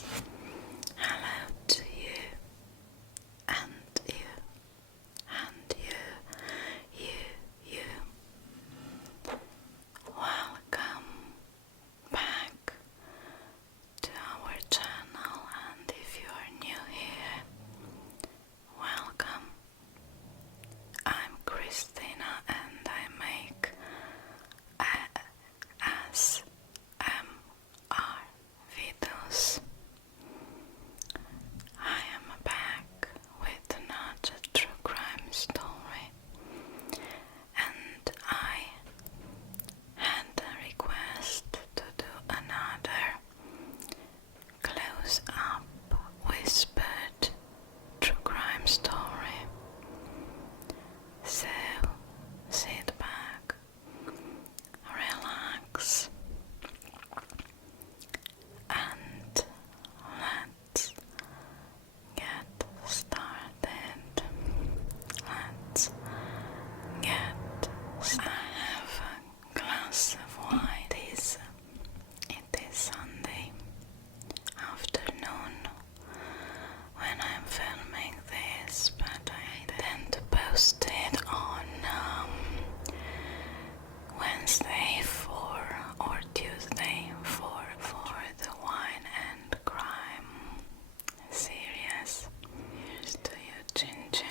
says hello to you, and you, and you. Welcome back to our channel, and if you are new here, welcome. I'm Christina and I make ASMR videos. I am back with another true crime story, and I had a request to do another close-up whispered true crime story. So sit back, relax, and let's get started. Let's get started. I have a glass of wine. It is Sunday afternoon when I'm filming this, but I tend to post it on Wednesday or Tuesday for the wine and crime series. Here's to you, Chin Chin.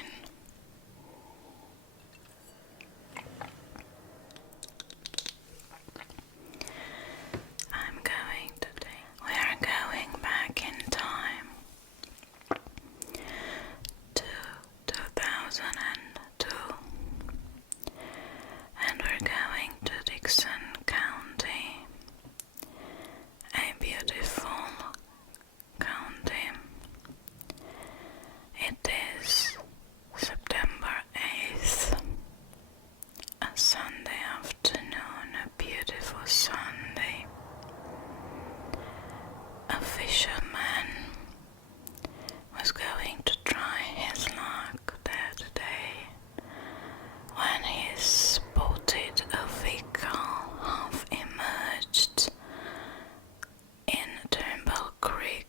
We are going back in time to 2002, and we're going to Dixon County, a beautiful county. It is September 8th, a Sunday afternoon, a beautiful Sunday. A fisherman was going to try his luck there today when he spotted a vehicle half immersed in Turnbull Creek.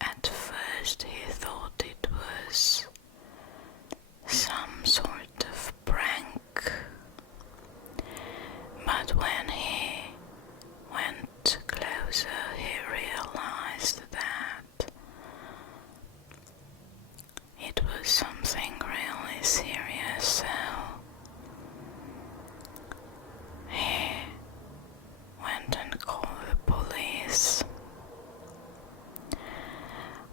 At first he thought it was some sort of prank, but when he went closer he realized that it was something really serious, so he went and called the police.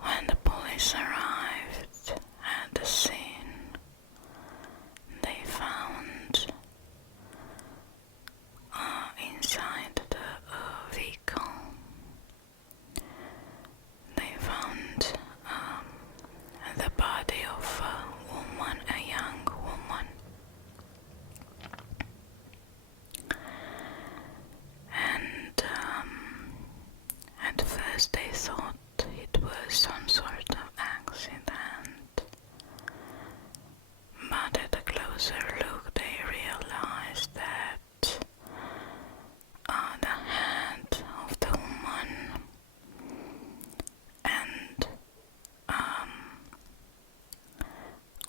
When the police arrived at the scene, they found inside the vehicle, they found the body of a woman, a young woman. And at first they thought it was some sort of accident, but at a closer look they realized that the head of the woman and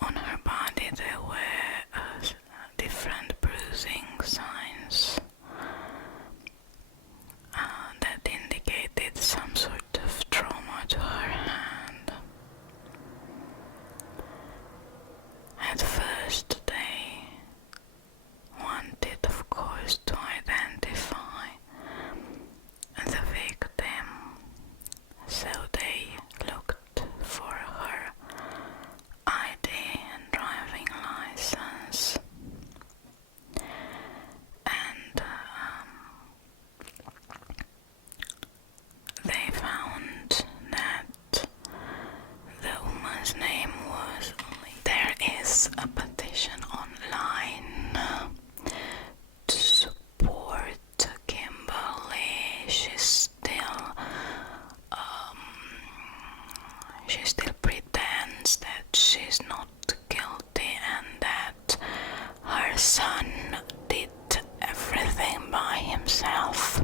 on her body there were different bruising signs that indicated some sort of trauma to her hand. At first they wanted, of course, to identify the victim, so they looked for her ID and driving license, and they found that the woman's name was Lee. There is a petition online to support Kimberly. She still pretends that she's not guilty and that her son did everything by himself.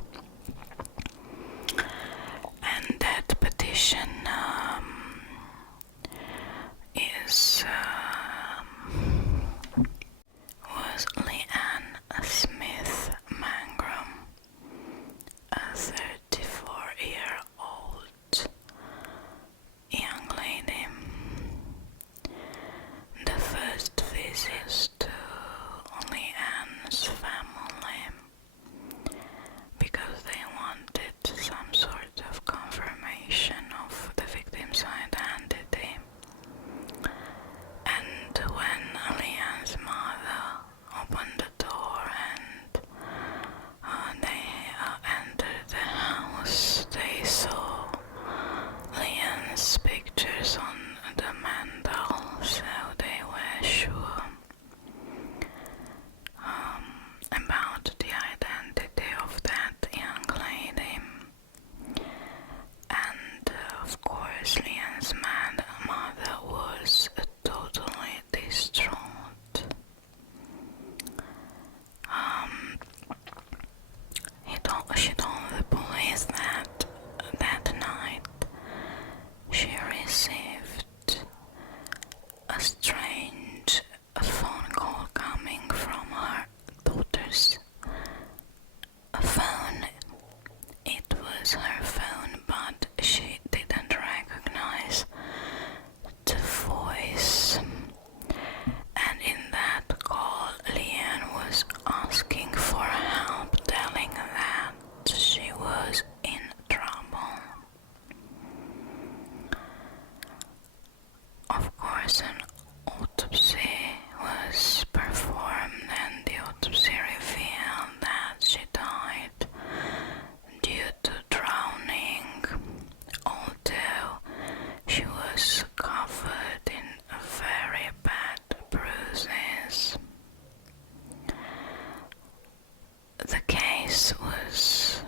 The case was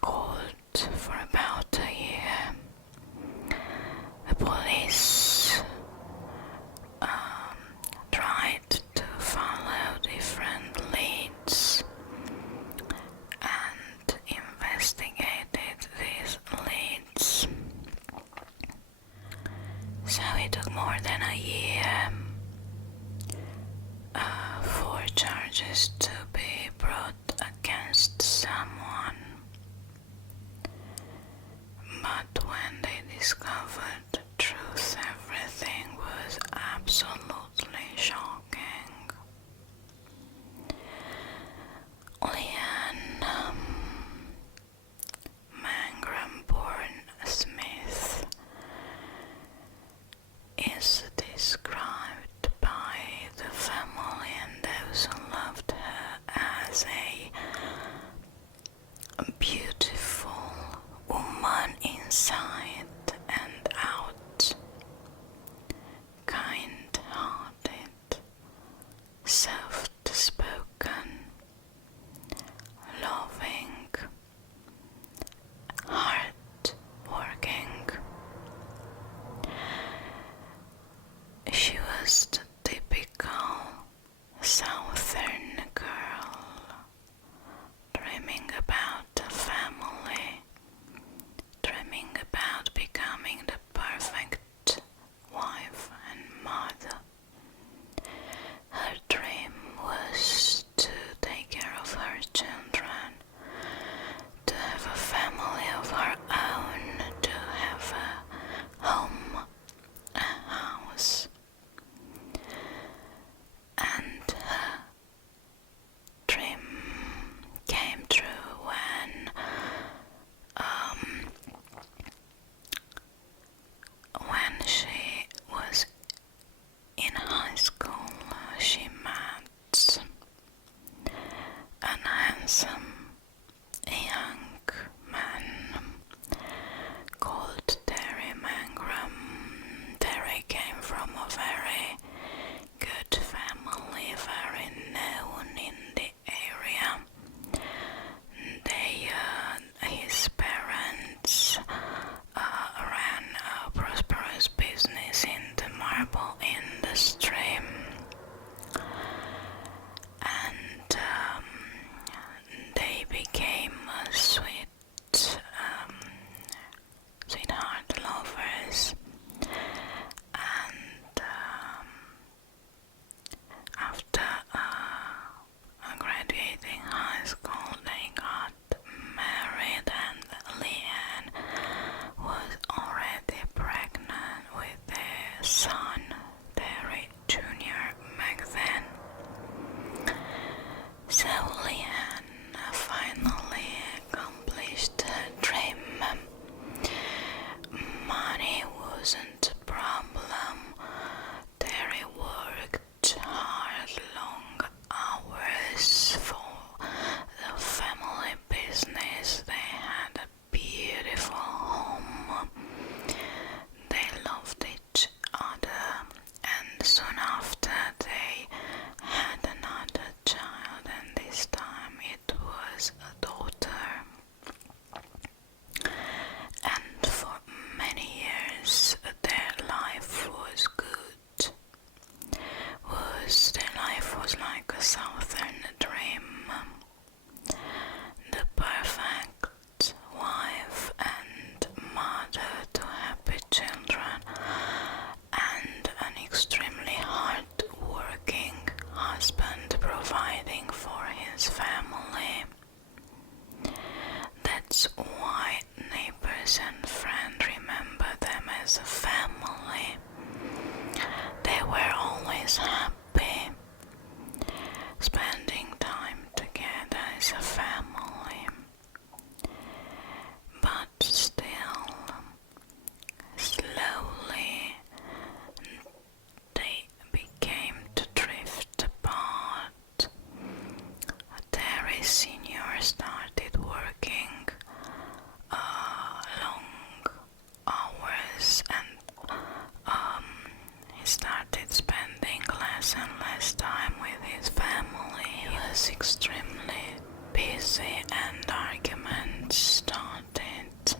cold for about a year. The police tried to follow different leads and investigated these leads. So it took more than a year for charges to be brought against someone. But when they discovered the truth, everything was absolutely shocking. Lee Ann Mangrum, born Smith, is described by the family and those who loved her as a beautiful woman inside and out, kind-hearted, soft-spoken, loving, hard-working. She was the typical Southern girl, dreaming about a family, dreaming about becoming the perfect wife and mother. Her dream was to take care of her children, to have a family of her own, to have a home, a house. And her dream came true busy and arguments started.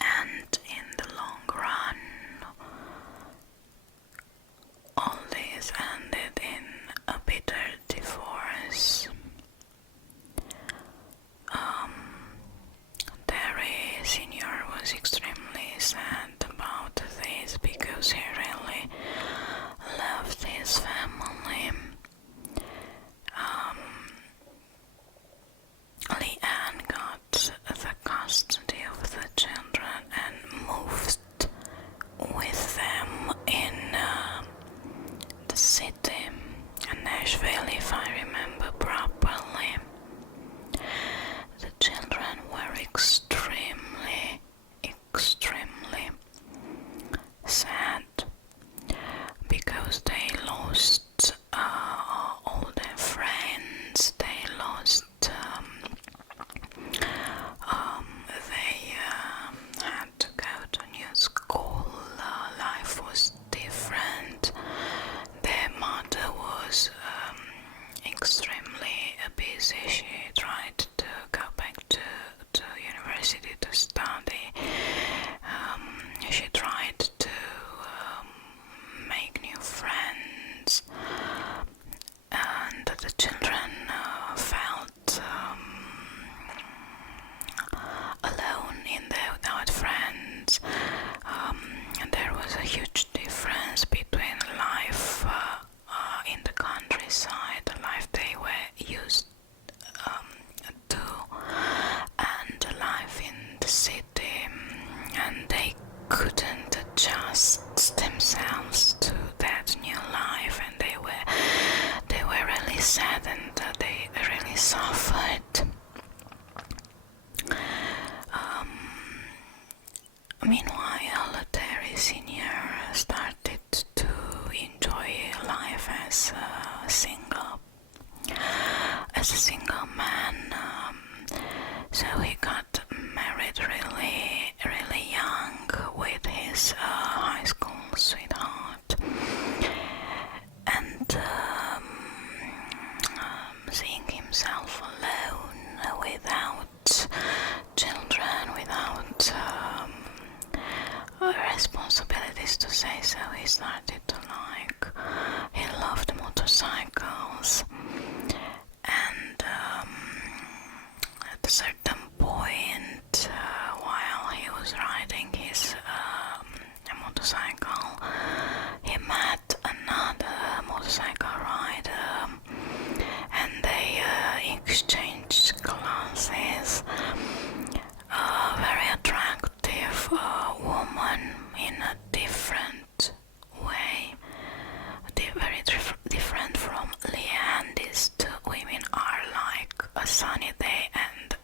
And in the long run, all this ended in a bitter divorce. Terry Sr. was extremely sad about this because he really loved his family. Lee Ann got the custody of the children and moved with them in the city, Nashville, if I remember properly. The children were extremely sad because they lost all their friends. They lost they had to go to new school. Life was different. Their mother was extremely busy. She tried to go back to university to study. She tried to make new friends, and the children felt alone in there without friends. And there was a huge difference between life in the countryside, the life they were used to, and life in the city, and they couldn't adjust themselves to that new life, and they were really sad, and they really suffered. Meanwhile, Terry Sr. started to enjoy life as a single man. So he got married really young with his high school sweetheart, and seeing himself alone without children, without responsibilities, to say so, he started to he loved motorcycles, and at a certain point, while he was riding his motorcycle, he met another motorcycle rider, and they exchanged glances. A very attractive woman in a different way, very different from Lee Ann. These two women are like a sunny day and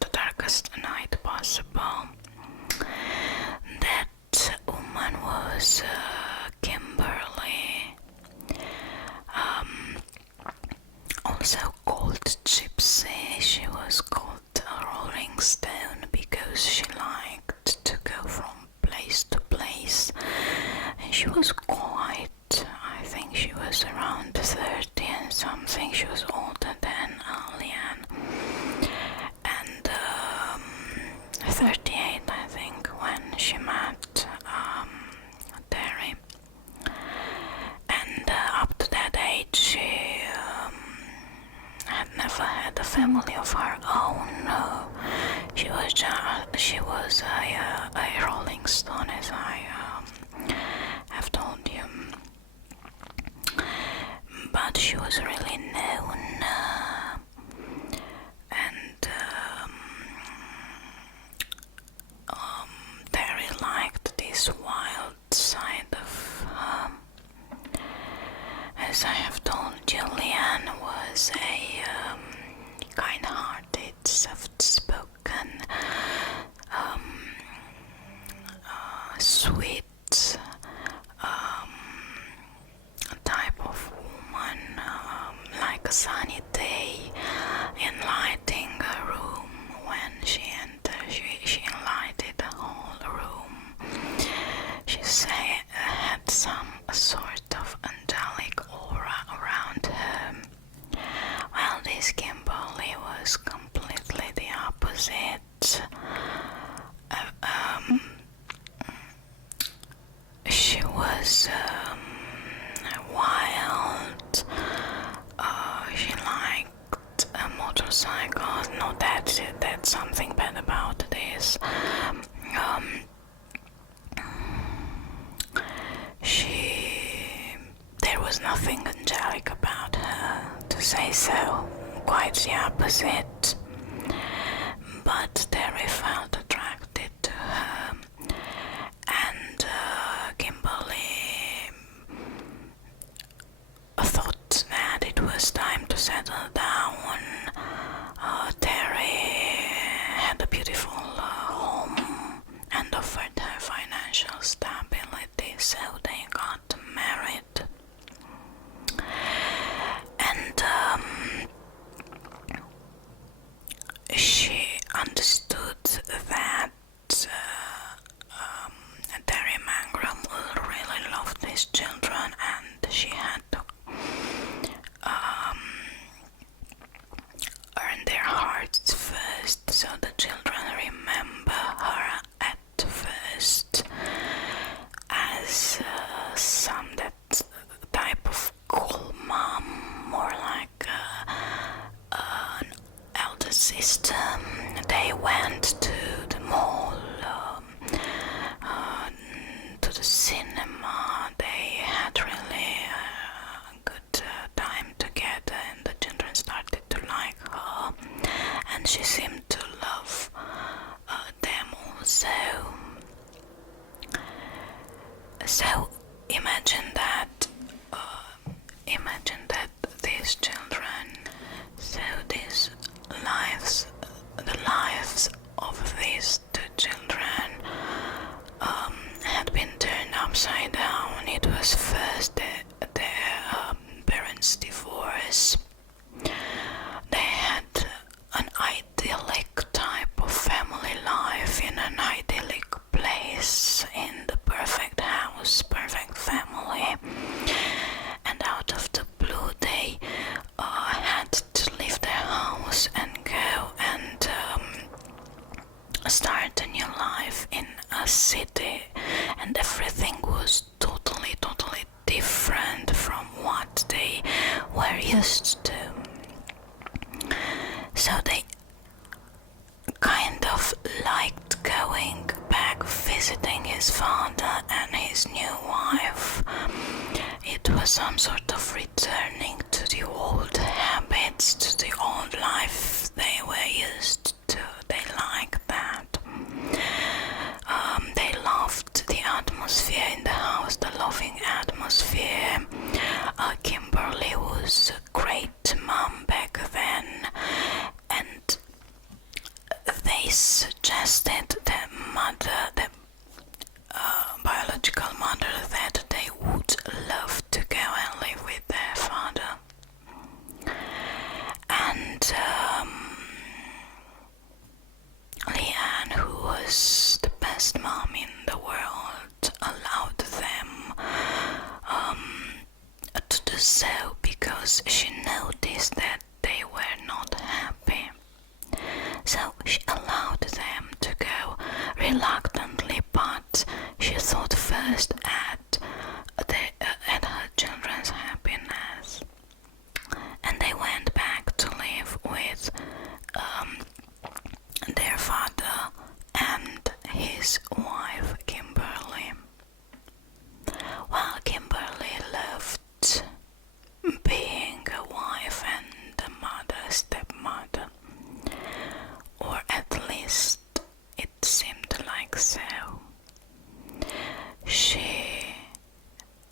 the darkest night possible. That woman was Kimberly, also called Gypsy. She was called a Rolling Stone because she liked to go from place to place, and she was quite, I think she was around 30 and something. She was older than Lee Ann, and 38, I think, when she met Terry. And up to that age, she had never had a family of her own. She was a Rolling Stone, as I have told you. But she was really known, and Terry liked this wild side of her. As I have told you, Lee Ann was a kind-hearted, soft-spoken, sweet type of woman, like a sunny day, enlightening a room. When she entered, she enlightened the whole room. She had some sort of angelic aura around know that's something bad about this. There was nothing angelic about her, to say so, quite the opposite. But Terry felt attracted to her, and Kimberly thought that it was time to settle down. Terry had a beautiful home and offered her financial stability, so they got married. And she understood that Lee Mangrum really loved his children, and she had to earn their hearts first, so the children remember her at first as some that type of cool mom, more like an elder sister. They went to the mall, to the cinema. They had really a good time together, and the children started to like her, and she seemed to love them also. So imagine that these children, so these lives, the lives of these two children had been turned upside down. It was first their parents' divorce. They had an idyllic type of family life in an idyllic place, in the perfect house, perfect family, and out of the blue they had to leave their house and go and start a new life in a city, and everything was totally different from what they were used to. So they kind of liked going back, visiting his father and his new wife. It was some sort of returning to the old habits, to the old life they were used to. They liked that. They loved the atmosphere in the house, the loving atmosphere. Kimberly was a great mom back then, and they suggested their mother, the biological mother, that they would love to go and live with their father. And Lee Ann, who was the best mom in the world, allowed them to do so because she noticed that they were not happy. So she allowed them to go reluctantly, but she thought first at her children's happiness. And they went back to live with their father and his wife, Kimberly. Well, Kimberly loved being a wife and a mother, stepmother, or at least it seemed like so. She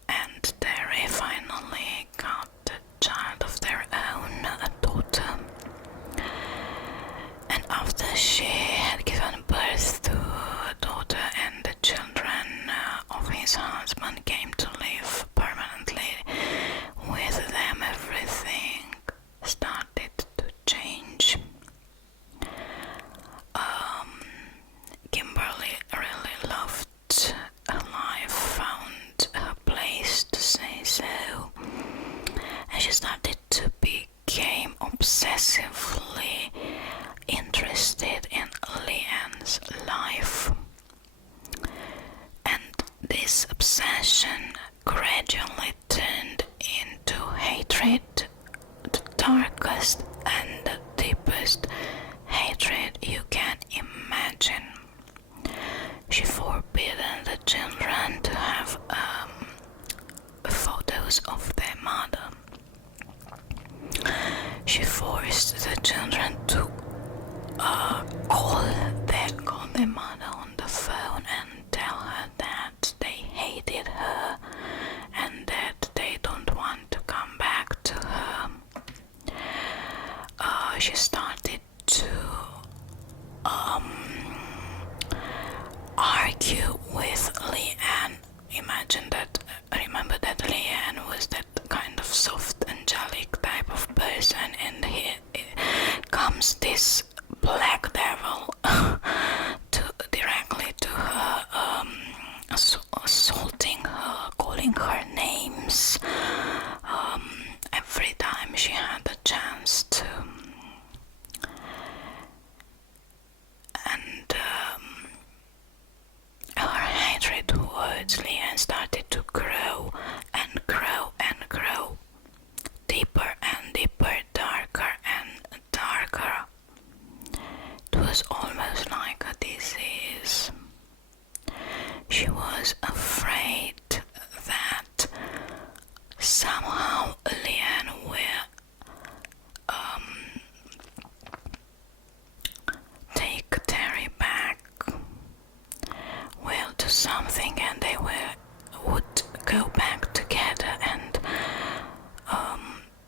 and Terry finally got a child of their own, a daughter. And after she had given birth to a daughter, and the children of his husband came to live permanently with them, everything started to change. Kimberly really loved her life, found her place, to say so, and she started to become obsessively interested in Lee Ann's life. And this obsession gradually turned into hatred, the darkest and the deepest children to have photos of their mother. She forced the children to call their mother on the phone and tell her that they hated her and that they don't want to come back to her. She started to argue with Lee Ann. Remember that Lee Ann was that kind of soft, angelic type of person, and here comes this black devil directly to her, assaulting her, calling her names every time she had a chance to. And her hatred towards Lee Ann started to grow and grow and grow, deeper and deeper, darker and darker. It was almost like a disease. She was afraid that somehow Lee Ann will take Terry back, will do something, and they would go back together. And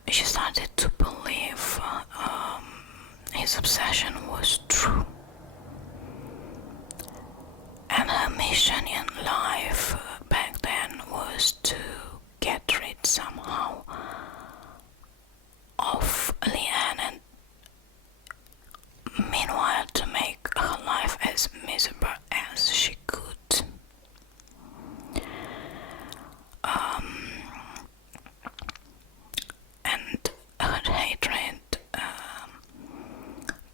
she started to believe his obsession was true, and her mission in life back then was to get rid somehow of Lee Ann, and meanwhile to make her life as miserable as she could. And her hatred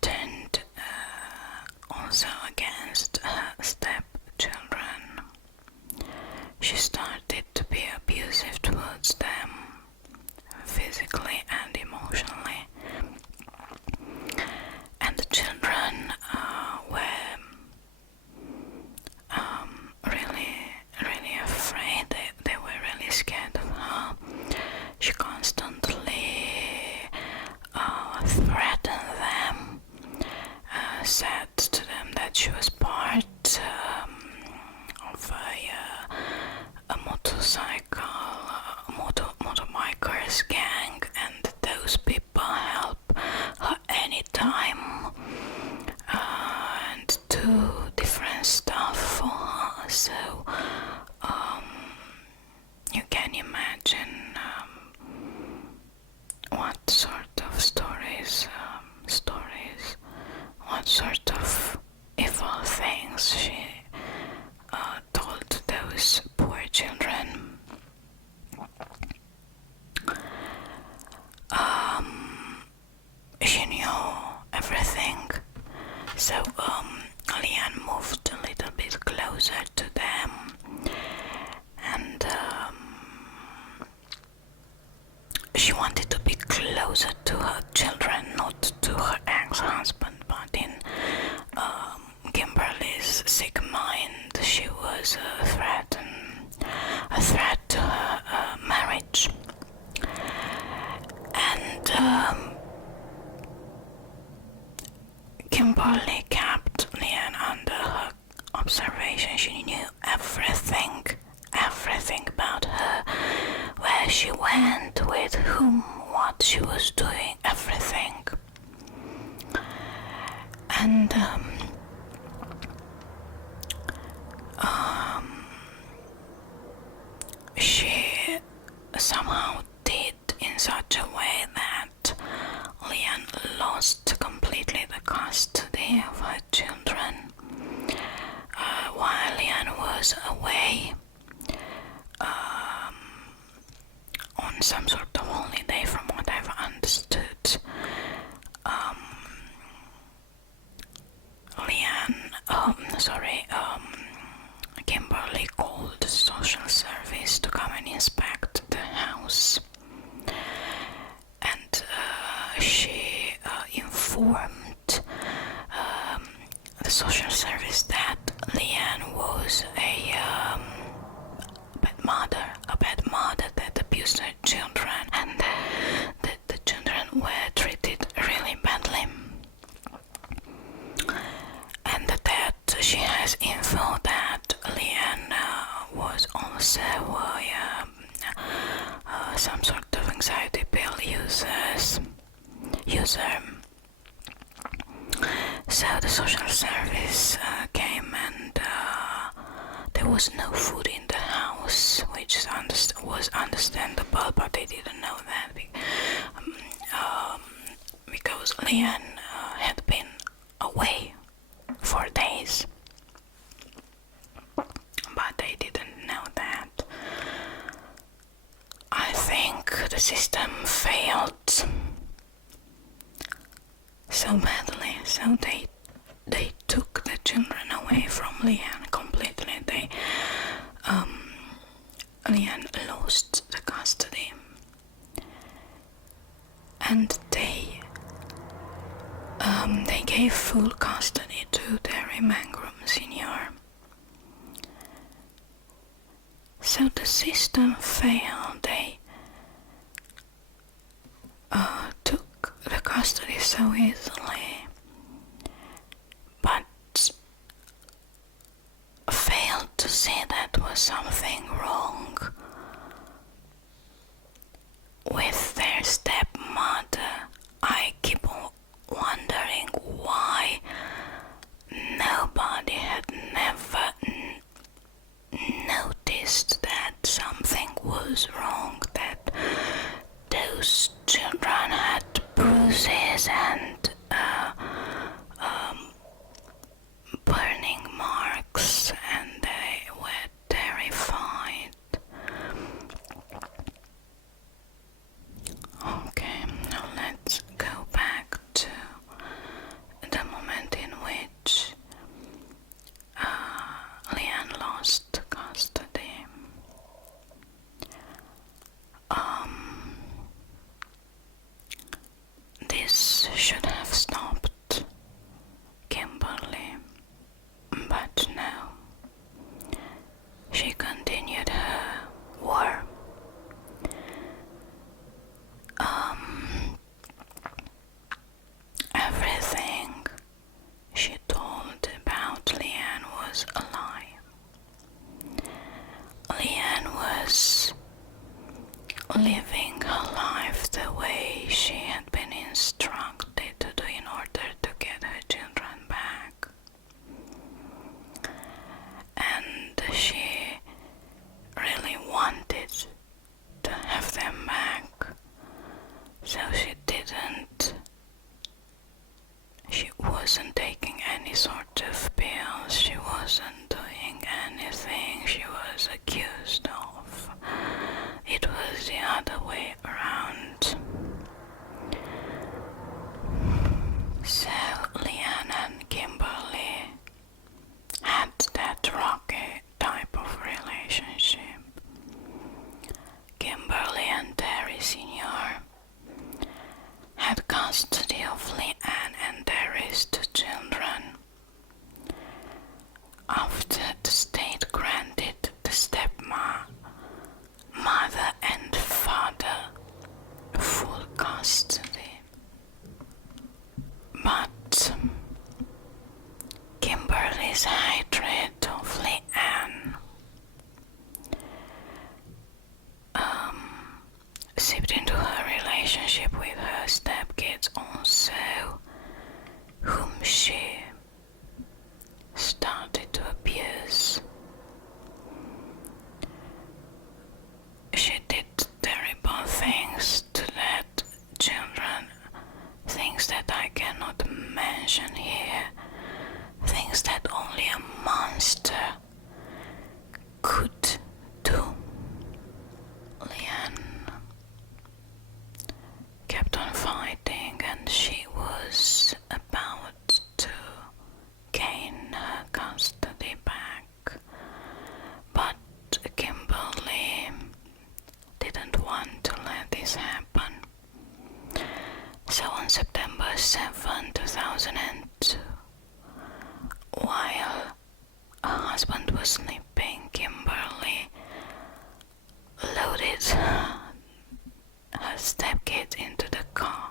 turned also against her stepchildren. She started to be abusive towards them, physically and emotionally. And the children were really afraid. They were really scared of her. She constantly threatened them, said to them that she was part of a motorbikers gang, and those people help her anytime and do different stuff for her. So you can imagine what sort of stories, what sort of evil things she told those poor children. She knew everything. So Lee Ann moved a little bit closer to them, and she wanted to be closer to her children, not to her ex-husband, but in Kimberly's sick mind, she was a threat to her marriage. And Kimberly kept Lee Ann under her observation. She knew everything about her, where she went, with whom, what she was doing, everything. And she somehow did in such a way that Lee Ann lost completely the custody of her children. While Lee Ann was away on some sort of holiday, from what I've understood, Kimberly called the social service to come and inspect the house, and she informed the social service that Lee Ann was a were treated really badly, and that she has info that Lee Ann was also some sort of anxiety pill user. So the social service came, and there was no food in the house, which was understandable, but they didn't know that because Lee Ann had been away for days, but they didn't know that. I think the system failed so badly, so they took the children away from Lee Ann completely. Lee Ann lost the custody, and they gave full custody to Lee Mangrum Sr. So the system failed. They took the custody so easily, but failed to see that was something wrong with their stepmother. I keep wondering why nobody had never noticed that something was wrong, that those children had bruises and burning marks, and they were terrified. Okay, now let's go back to the moment in which Lee Ann lost custody. This should have stopped Kimberly, but no. She continued her war. Everything she told about Lee Ann was a lie. Lee Ann was living her life the way she had been instructed to do in order to get her children back. And she really wanted to have them back, so she wasn't taking any sort of pills, she wasn't doing anything she was accused of. It was the other way around. So Lee Ann and Kimberly had that rocky type of relationship. Kimberly and Terry Sr. had custody of Lee Ann and Terry's two children after the state granted the stepmother and father full custody. But Kimberly's hatred of Lee Ann seeped into her relationship with her stepkids also, whom she started to abuse. She did terrible things to that children, things that I cannot mention here, things that only a monster could do. Lee Ann kept on fighting, and she was about to gain her custody back, but Kimberly didn't want to let this happen. So on September 7, 2002, while her husband was sleeping, Kimberly loaded her stepkids into the car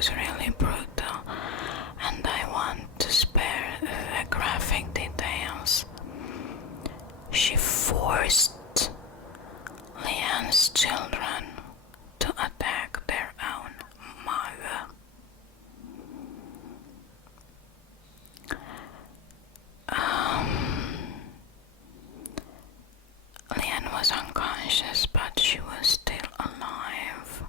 was really brutal, and I want to spare the graphic details. She forced Lee Ann's children to attack their own mother. Lee Ann was unconscious, but she was still alive.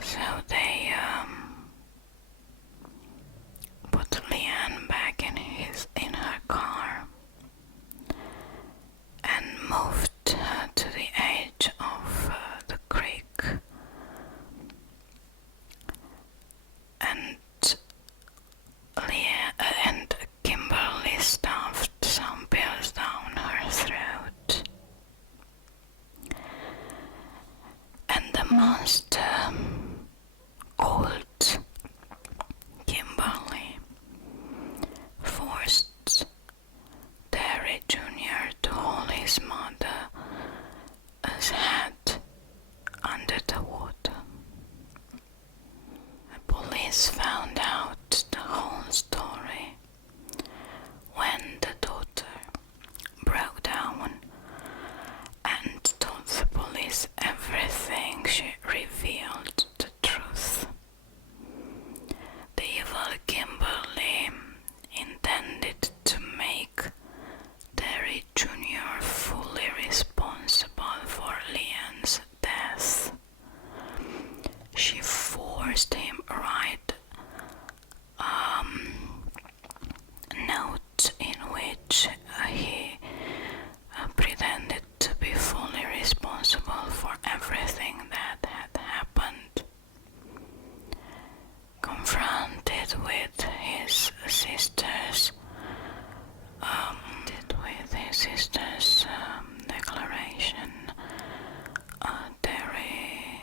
So they put Lee Ann back in her car and moved her to the edge of the creek. And Kimberly stuffed some pills down her throat. And the monster called Kimberly forced Terry Jr. to hold his mother's head under the water. The police found out the whole story when the daughter broke down and told the police everything. She revealed the truth. The evil Kimberly intended to make Terry Jr. fully responsible for Lee Ann's death. She forced him to write a note in which he pretended to be fully responsible for everything that had happened. Confronted with his sister's declaration, Terry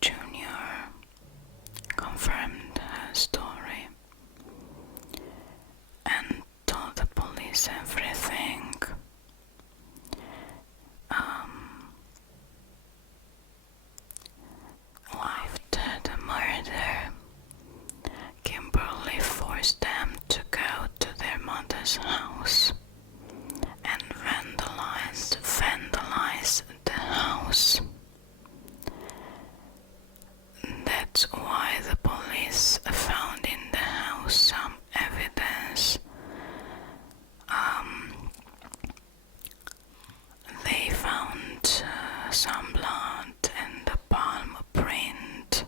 Jr. confirmed her story and told the police everything. After the murder, Kimberly forced them to go to their mother's house and vandalize the house. That's why the police found in the house some evidence. They found some blood and a palm print,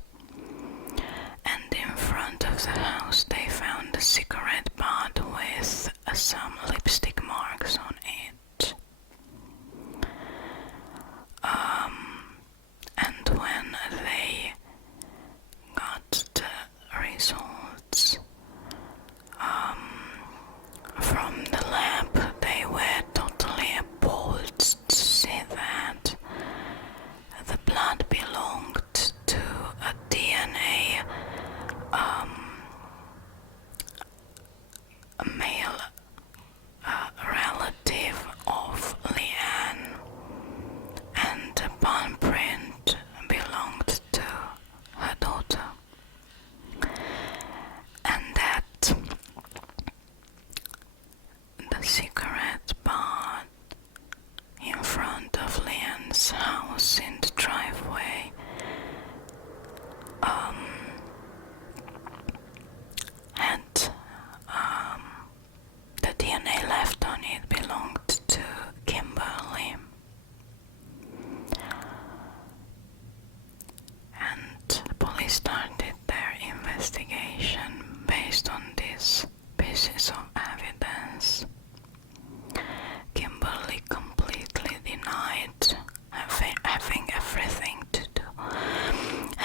and in front of the house they found a cigarette butt with some lipstick marks on it. And when they got the results from the lab, they were totally appalled to see that the blood belonged to a DNA, a male relative of Lee Ann, and the palm print belonged to her daughter. And that the cigarette butt in front of Lee Ann's house in the driveway had the DNA left on it belonged to Kimberly. And the police started their investigation based on these pieces of evidence. Kimberly completely denied having everything to do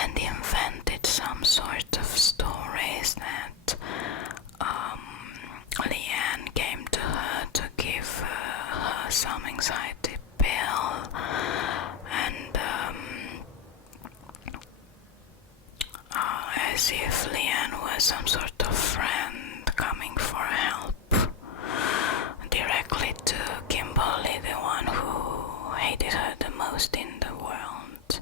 and invented some sort of stories that Lee Ann came to her to give her some anxiety pill, and as if Lee Ann was some sort of friend coming for help directly to Kimberly, the one who hated her the most in the world.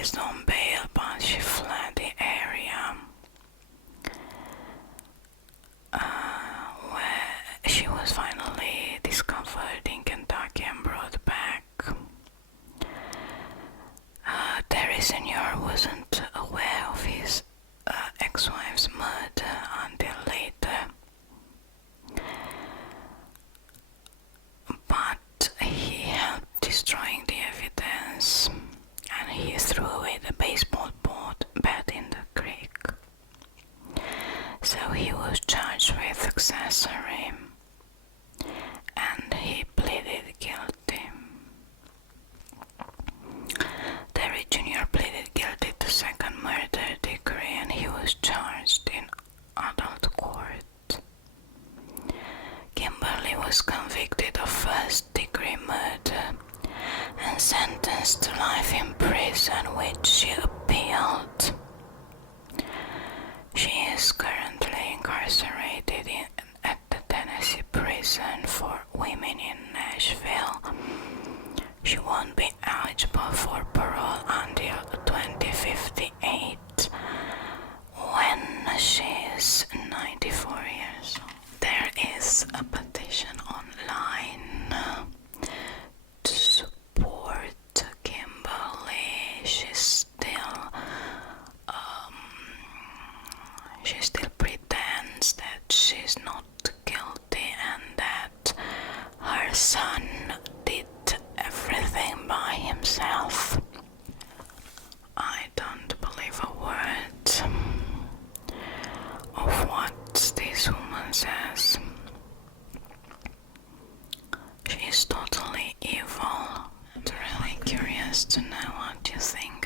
released on bail, but she fled the area, where she was finally discovered in Kentucky and brought back. Terry Sr. wasn't aware of his ex-wife's murder until later, but he helped destroying the evidence, and he threw away the baseball bat in the creek. So he was charged with accessory, and he pleaded guilty. Terry Jr. pleaded guilty to second murder degree, and he was charged in adult court. Kimberly was convicted of first-degree murder and sentenced to life in prison, which she appealed. She is currently incarcerated at the Tennessee prison for women in Nashville. She won't be eligible for parole until 2058, when she is 94 years old. There is a petition online to support Kimberly. She still pretends that she's not guilty and that her son did everything by himself. I don't believe a word of what this woman says. She's totally evil. I'm really curious to know what you think.